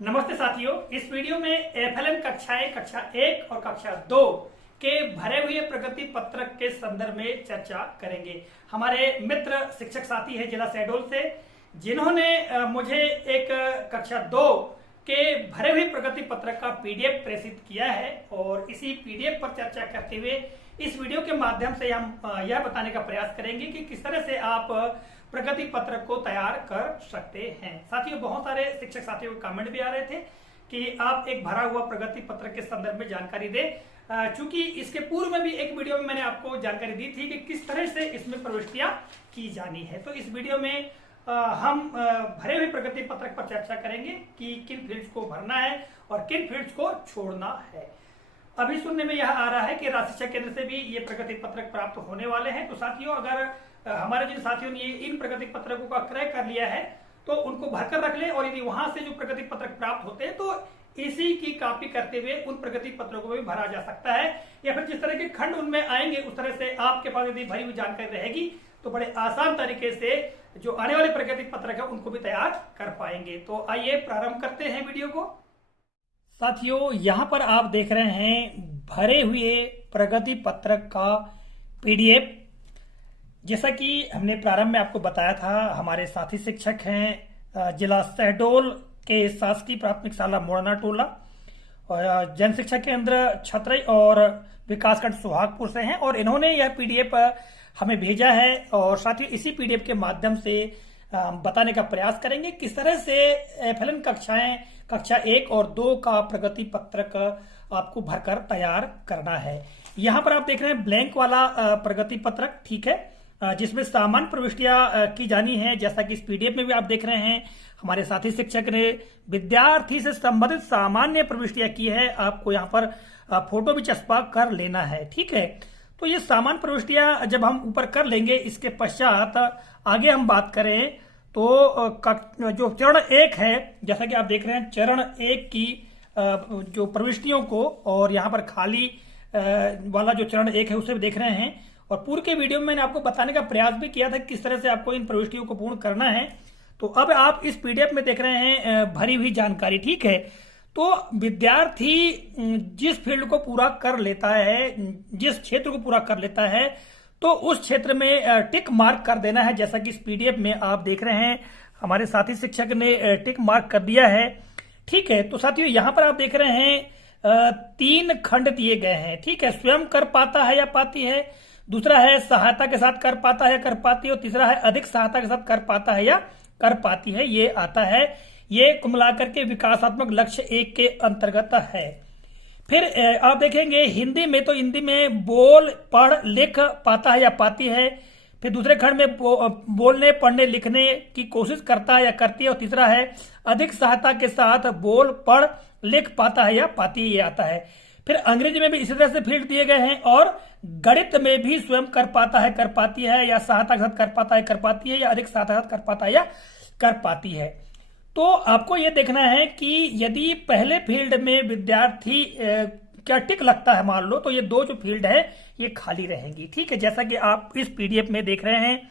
नमस्ते साथियों, इस वीडियो में एफएलएन कक्षाएं कक्षा 1 और कक्षा 2 के भरे हुए प्रगति पत्रक के संदर्भ में चर्चा करेंगे। हमारे मित्र शिक्षक साथी हैं जिला शहडोल से, जिन्होंने मुझे एक कक्षा 2 के भरे हुए प्रगति पत्रक का पीडीएफ प्रेषित किया है और इसी पीडीएफ पर चर्चा करते हुए इस वीडियो के माध्यम से हम यह बताने का प्रयास करेंगे कि किस तरह से आप प्रगति पत्रक को तैयार कर सकते हैं। साथियों, बहुत सारे शिक्षक साथियों के कमेंट भी आ रहे थे कि आप एक भरा हुआ प्रगति पत्रक के संदर्भ में जानकारी दें। चूंकि इसके पूर्व में भी एक वीडियो में मैंने आपको जानकारी दी थी कि किस तरह से इसमें प्रविष्टियां की जानी है, तो इस वीडियो में हम भरे हुए प्रगति पत्रक पर चर्चा करेंगे कि किन फील्ड्स को भरना है और किन फील्ड्स को छोड़ना है। अभी सुनने में यह आ रहा है कि राज्य शिक्षा केंद्र से भी ये प्रगति पत्रक प्राप्त होने वाले हैं। तो साथियों, अगर हमारे जिन साथियों ने इन प्रगति पत्रकों का क्रय कर लिया है तो उनको भरकर रख ले, और यदि वहां से जो प्रगति पत्रक प्राप्त होते हैं तो इसी की कॉपी करते हुए उन प्रगति पत्रकों को भी भरा जा सकता है, या फिर जिस तरह के खंड उनमें आएंगे उस तरह से आपके पास यदि भरी हुई जानकारी रहेगी तो बड़े आसान तरीके से जो आने वाले प्रगति पत्रक है उनको भी तैयार कर पाएंगे। तो आइए प्रारंभ करते हैं वीडियो को। साथियों, यहाँ पर आप देख रहे हैं भरे हुए प्रगति पत्रक का पीडीएफ। जैसा कि हमने प्रारंभ में आपको बताया था, हमारे साथी शिक्षक हैं जिला शहडोल के शासकीय प्राथमिक शाला मोड़ना टोला और जन शिक्षा केंद्र छतरई और विकासखंड सुहागपुर से हैं, और इन्होंने यह पीडीएफ हमें भेजा है और साथ ही इसी पीडीएफ के माध्यम से बताने का प्रयास करेंगे किस तरह से एफएलएन कक्षाएं कक्षा 1 और 2 का प्रगति पत्रक आपको भरकर तैयार करना है। यहाँ पर आप देख रहे हैं ब्लैंक वाला प्रगति पत्रक, ठीक है, जिसमें सामान्य प्रविष्टियां की जानी है। जैसा कि इस पीडीएफ में भी आप देख रहे हैं, हमारे साथी शिक्षक ने विद्यार्थी से संबंधित सामान्य प्रविष्टियां की है। आपको यहाँ पर फोटो भी चस्पा कर लेना है, ठीक है। तो ये सामान्य प्रविष्टियां जब हम ऊपर कर लेंगे, इसके पश्चात आगे हम बात करें तो जो चरण 1 है, जैसा कि आप देख रहे हैं चरण 1 की जो प्रविष्टियों को, और यहाँ पर खाली वाला जो चरण 1 है उसे भी देख रहे हैं, और पूर्व के वीडियो में मैंने आपको बताने का प्रयास भी किया था किस तरह से आपको इन प्रविष्टियों को पूर्ण करना है। तो अब आप इस पीडीएफ में देख रहे हैं भरी हुई जानकारी, ठीक है। तो विद्यार्थी जिस फील्ड को पूरा कर लेता है, जिस क्षेत्र को पूरा कर लेता है, तो उस क्षेत्र में टिक मार्क कर देना है। जैसा कि इस पीडीएफ में आप देख रहे हैं, हमारे साथी शिक्षक ने टिक मार्क कर दिया है, ठीक है। तो साथियों, यहाँ पर आप देख रहे हैं 3 खंड दिए गए हैं, ठीक है। स्वयं कर पाता है या पाती है, दूसरा है सहायता के साथ कर पाता है या कर पाती है, और तीसरा है अधिक सहायता के साथ कर पाता है या कर पाती है, ये आता है। ये कुल मिलाकर के विकासात्मक लक्ष्य 1 के अंतर्गत है। फिर आप देखेंगे हिंदी में, तो हिंदी में बोल पढ़ लिख पाता है या पाती है। फिर दूसरे खंड में बोलने पढ़ने लिखने की कोशिश करता है या करती है, और तीसरा है अधिक सहायता के साथ बोल पढ़ लिख पाता है या पाती है, ये आता है। फिर अंग्रेजी में भी इसी तरह से फील्ड दिए गए हैं, और गणित में भी स्वयं कर पाता है कर पाती है, या सहायता के साथ कर पाता है कर पाती है, या अधिक सहायता के साथ कर पाता है या कर पाती है। तो आपको यह देखना है कि यदि पहले फील्ड में विद्यार्थी क्या टिक लगता है मान लो, तो ये 2 जो फील्ड है ये खाली रहेंगी, ठीक है। जैसा कि आप इस पीडीएफ में देख रहे हैं,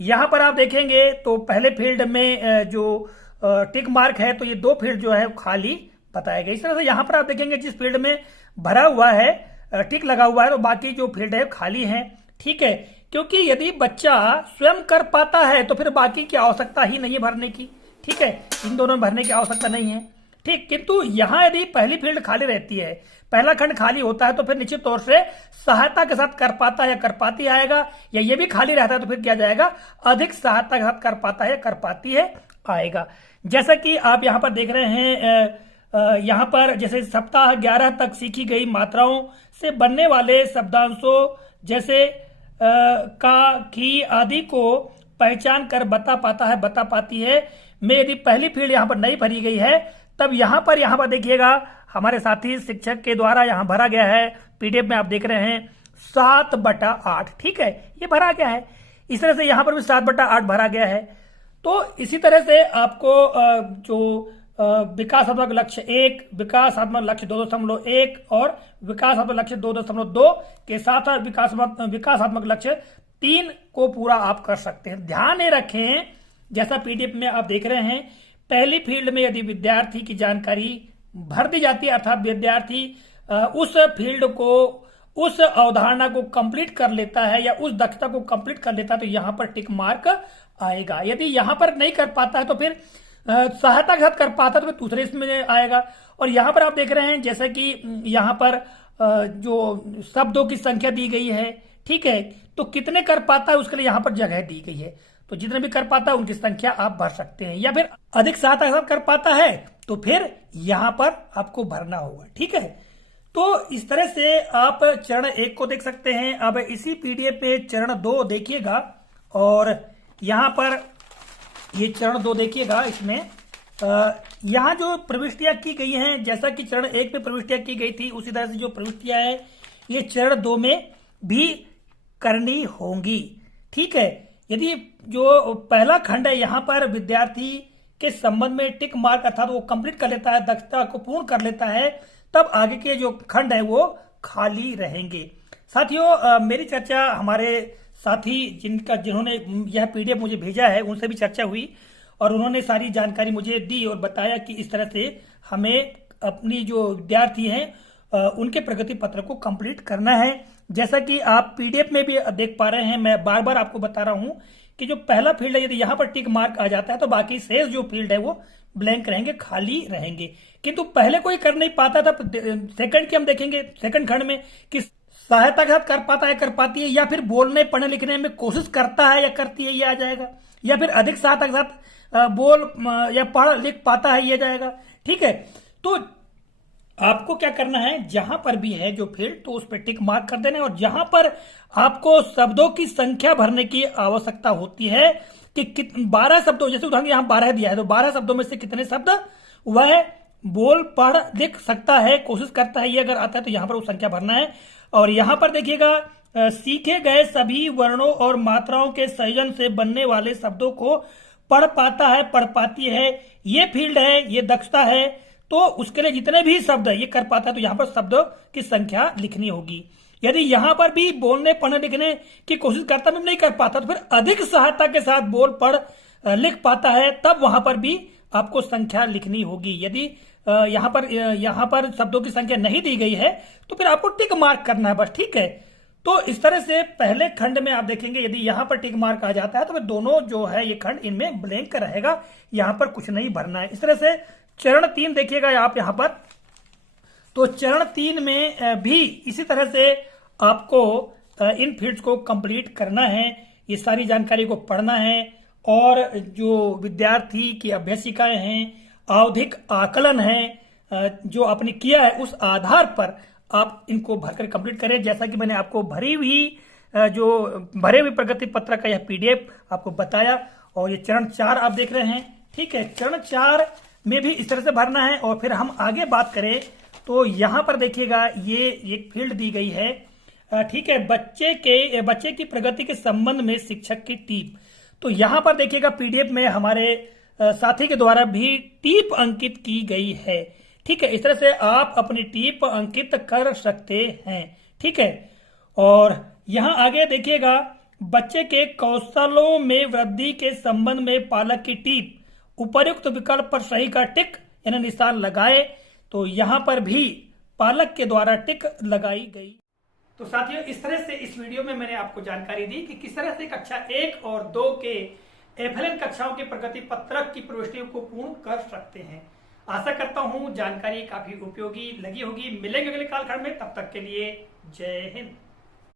यहां पर आप देखेंगे तो पहले फील्ड में जो टिक मार्क है, तो ये 2 फील्ड जो है खाली बताए गए। इस तरह से यहाँ पर आप देखेंगे जिस फील्ड में भरा हुआ है, टिक लगा हुआ है, तो बाकी जो फील्ड है खाली है, ठीक है। क्योंकि यदि बच्चा स्वयं कर पाता है तो फिर बाकी की आवश्यकता ही नहीं है भरने की, ठीक है। इन दोनों में भरने की आवश्यकता नहीं है, ठीक। किंतु यहाँ यदि पहली फील्ड खाली रहती है, पहला खंड खाली होता है, तो फिर निश्चित तौर से सहायता के साथ कर पाता है या कर पाती आएगा, या ये भी खाली रहता है तो फिर क्या जाएगा, अधिक सहायता के साथ कर पाता है या कर पाती है आएगा। जैसा कि आप यहाँ पर देख रहे हैं, यहाँ पर जैसे सप्ताह 11 तक सीखी गई मात्राओं से बनने वाले शब्दांशों जैसे का की आदि को पहचान कर बता पाता है बता पाती है में यदि पहली फील्ड यहाँ पर नहीं भरी गई है, तब यहाँ पर देखिएगा हमारे साथी शिक्षक के द्वारा यहाँ भरा गया है। पीडीएफ में आप देख रहे हैं 7/8, ठीक है, ये भरा गया है। इस तरह से यहाँ पर भी 7/8 भरा गया है। तो इसी तरह से आपको जो विकासात्मक लक्ष्य 1, विकासात्मक लक्ष्य 2.1 और विकासात्मक लक्ष्य 2.2 के साथ विकासात्मक लक्ष्य 3 को पूरा आप कर सकते हैं। ध्यान रखें, जैसा पीडीएफ में आप देख रहे हैं, पहली फील्ड में यदि विद्यार्थी की जानकारी भर दी जाती है, अर्थात विद्यार्थी उस फील्ड को, उस अवधारणा को कंप्लीट कर लेता है या उस दक्षता को कंप्लीट कर लेता है, तो यहां पर टिक मार्क आएगा। यदि यहां पर नहीं कर पाता है तो फिर सहायता के साथ कर पाता है तो फिर दूसरे इसमें आएगा। और यहां पर आप देख रहे हैं जैसे कि यहां पर जो शब्दों की संख्या दी गई है, ठीक है, तो कितने कर पाता है उसके लिए यहां पर जगह दी गई है, तो जितने भी कर पाता है उनकी संख्या आप भर सकते हैं। या फिर अधिक सहायता के साथ कर पाता है तो फिर यहां पर आपको भरना होगा, ठीक है। तो इस तरह से आप चरण 1 को देख सकते हैं। अब इसी पीडीएफ पे चरण 2 देखिएगा, और यहां पर ये चरण 2 देखिएगा। इसमें यहां जो प्रविष्टियां की गई हैं, जैसा कि चरण 1 में प्रविष्टियां की गई थी उसी तरह से जो प्रविष्टियां है ये चरण 2 में भी करनी होंगी, ठीक है। यदि जो पहला खंड है यहां पर विद्यार्थी के संबंध में टिक मार्क अर्थात वो कंप्लीट कर लेता है, दक्षता को पूर्ण कर लेता है, तब आगे के जो खंड है वो खाली रहेंगे। साथियों, मेरी चर्चा हमारे साथी जिन्होंने यह पीडीएफ मुझे भेजा है उनसे भी चर्चा हुई, और उन्होंने सारी जानकारी मुझे दी और बताया कि इस तरह से हमें अपनी जो विद्यार्थी हैं उनके प्रगति पत्र को कंप्लीट करना है। जैसा कि आप पीडीएफ में भी देख पा रहे हैं, मैं बार बार आपको बता रहा हूं कि जो पहला फील्ड है यदि यहां पर टिक मार्क आ जाता है तो बाकी शेष जो फील्ड है वो ब्लैंक रहेंगे, खाली रहेंगे। किंतु पहले कोई कर नहीं पाता था, सेकंड की हम देखेंगे सेकंड खंड में कि सहायता के साथ कर पाता है, कर पाती है, या फिर बोलने पढ़ने लिखने में कोशिश करता है या करती है, ये आ जाएगा। या फिर अधिक सहायता के साथ बोल या पढ़ लिख पाता है, ये जाएगा, ठीक है। तो आपको क्या करना है, जहां पर भी है जो फील्ड तो उस पर टिक मार्क कर देना है, और जहां पर आपको शब्दों की संख्या भरने की आवश्यकता होती है कि 12 शब्दों, जैसे उदाहरण यहां 12 दिया है तो 12 शब्दों में से कितने शब्द वह बोल पढ़ लिख सकता है, कोशिश करता है, ये अगर आता है तो यहां पर वो संख्या भरना है। और यहां पर देखिएगा सीखे गए सभी वर्णों और मात्राओं के संयोजन से बनने वाले शब्दों को पढ़ पाता है, पढ़ पाती है, ये फील्ड है, ये दक्षता है। तो उसके लिए जितने भी शब्द है ये कर पाता है तो यहां पर शब्दों की संख्या लिखनी होगी। यदि यहां पर भी बोलने पढ़ने लिखने की कोशिश करता भी नहीं कर पाता तो फिर अधिक सहायता के साथ बोल पढ़ लिख पाता है, तब वहां पर भी आपको संख्या लिखनी होगी। यदि यहां पर शब्दों की संख्या नहीं दी गई है तो फिर आपको टिक मार्क करना है बस, ठीक है। तो इस तरह से पहले खंड में आप देखेंगे यदि यहां पर टिक मार्क आ जाता है तो फिर दोनों जो है ये खंड इनमें ब्लैंक रहेगा, यहां पर कुछ नहीं भरना है। इस तरह से चरण 3 देखिएगा आप यहां पर, तो चरण 3 में भी इसी तरह से आपको इन फील्ड्स को कंप्लीट करना है, ये सारी जानकारी को पढ़ना है, और जो विद्यार्थी की अभ्यासिकाएं हैं, आवधिक आकलन है जो आपने किया है उस आधार पर आप इनको भरकर कंप्लीट करें। जैसा कि मैंने आपको भरे हुए प्रगति पत्र का यह पीडीएफ आपको बताया, और ये चरण 4 आप देख रहे हैं, ठीक है। चरण 4 में भी इस तरह से भरना है। और फिर हम आगे बात करें तो यहां पर देखिएगा ये एक फील्ड दी गई है, ठीक है, बच्चे की प्रगति के संबंध में शिक्षक की टीप। तो यहां पर देखिएगा पीडीएफ में हमारे साथी के द्वारा भी टीप अंकित की गई है, ठीक है। इस तरह से आप अपनी टीप अंकित कर सकते हैं, ठीक है। और यहां आगे देखिएगा बच्चे के कौशलों में वृद्धि के संबंध में पालक की टीप, उपर्युक्त विकल्प पर सही का टिक यानी निशान लगाए, तो यहां पर भी पालक के द्वारा टिक लगाई गई। तो साथियों, इस तरह से इस वीडियो में मैंने आपको जानकारी दी कि किस तरह से कक्षा 1 और 2 के एफएलएन कक्षाओं के प्रगति पत्रक की प्रविष्टियों को पूर्ण कर सकते हैं। आशा करता हूं जानकारी काफी उपयोगी लगी होगी। मिलेंगे अगले कालखंड में, तब तक के लिए जय हिंद।